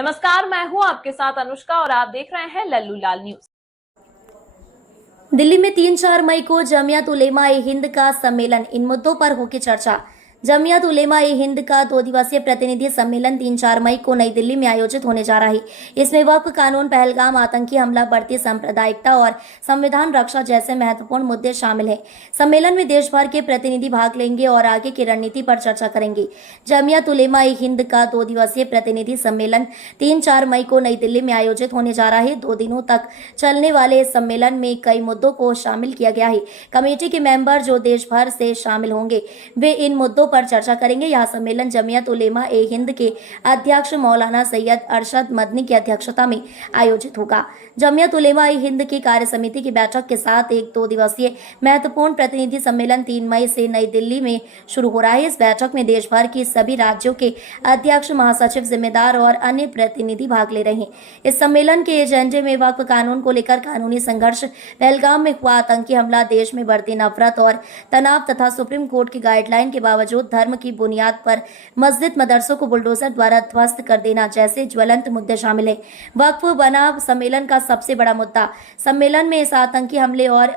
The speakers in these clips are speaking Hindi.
नमस्कार, मैं हूं आपके साथ अनुष्का और आप देख रहे हैं लल्लू लाल न्यूज। दिल्ली में 3-4 मई को जमियत उलेमा ए हिंद का सम्मेलन, इन मुद्दों पर होगी चर्चा। जमियत उलेमा ए हिंद का 2 दिवसीय प्रतिनिधि सम्मेलन 3-4 मई को नई दिल्ली में आयोजित होने जा रहा है। इसमें वक्फ कानून, पहलगाम आतंकी हमला, बढ़ती सांप्रदायिकता और संविधान रक्षा जैसे महत्वपूर्ण मुद्दे शामिल हैं। सम्मेलन में देश भर के प्रतिनिधि भाग लेंगे और आगे की रणनीति पर चर्चा करेंगे। जमियत उलेमा ए हिंद का 2 दिवसीय प्रतिनिधि सम्मेलन 3-4 मई को नई दिल्ली में आयोजित होने जा रहा है। 2 दिनों तक चलने वाले इस सम्मेलन में कई मुद्दों को शामिल किया गया है। कमेटी के मेंबर जो देश भर से शामिल होंगे वे इन मुद्दों पर चर्चा करेंगे। यह सम्मेलन जमियत उलेमा ए हिंद के अध्यक्ष मौलाना सैयद अरशद मदनी की अध्यक्षता में आयोजित होगा। जमियत उलेमा ए हिंद की कार्य समिति की बैठक के साथ एक 2 दिवसीय महत्वपूर्ण प्रतिनिधि सम्मेलन 3 मई से नई दिल्ली में शुरू हो रहा है। इस बैठक में देश भर की सभी राज्यों के अध्यक्ष, महासचिव, जिम्मेदार और अन्य प्रतिनिधि भाग ले रहे हैं। इस सम्मेलन के एजेंडे में वक्फ कानून को लेकर कानूनी संघर्ष, पहलगाम में हुआ आतंकी हमला, देश में बढ़ती नफरत और तनाव तथा सुप्रीम कोर्ट की गाइडलाइन के बावजूद धर्म की बुनियाद पर मस्जिद, मदरसों को बुलडोजर द्वारा ध्वस्त कर देना जैसे ज्वलंत मुद्दे शामिल हैं। वक्फ बना सम्मेलन का सबसे बड़ा मुद्दा। सम्मेलन में इस आतंकी हमले और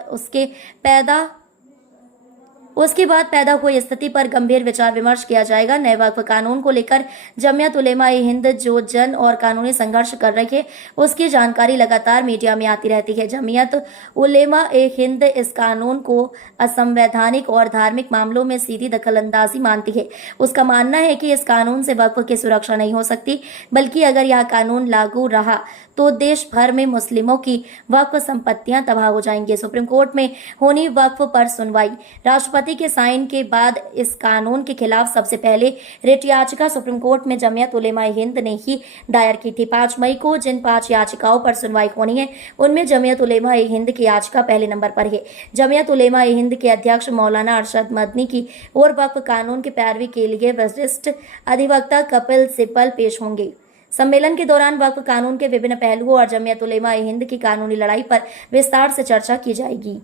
उसके बाद पैदा हुई स्थिति पर गंभीर विचार विमर्श किया जाएगा। नए वक्फ कानून को लेकर जमियत उलेमा ए हिंद जो जन और कानूनी संघर्ष कर रही है उसकी जानकारी लगातार मीडिया में आती रहती है। जमियत उलेमा ए हिंद इस कानून को असंवैधानिक और धार्मिक मामलों में सीधी दखलंदाजी मानती है। उसका मानना है कि इस कानून से वक्फ की सुरक्षा नहीं हो सकती, बल्कि अगर यह कानून लागू रहा तो देश भर में मुस्लिमों की वक्फ संपत्तियां तबाह हो जाएंगी। सुप्रीम कोर्ट में होनी वक्फ पर सुनवाई। राष्ट्रपति के साइन के बाद इस कानून के खिलाफ सबसे पहले रिट याचिका सुप्रीम कोर्ट में जमियत उलेमा ए हिंद ने ही दायर की थी। 5 मई को जिन 5 याचिकाओं पर सुनवाई होनी है उनमें जमियत उलेमा ए हिंद की याचिका पहले नंबर पर है। जमियत उलेमा ए हिंद के अध्यक्ष मौलाना अरशद मदनी की और वक्फ कानून की पैरवी के लिए वरिष्ठ अधिवक्ता कपिल सिब्बल पेश होंगे। सम्मेलन के दौरान वक्फ कानून के विभिन्न पहलुओं और जमियत उलेमा ए हिंद की कानूनी लड़ाई पर विस्तार से चर्चा की जाएगी।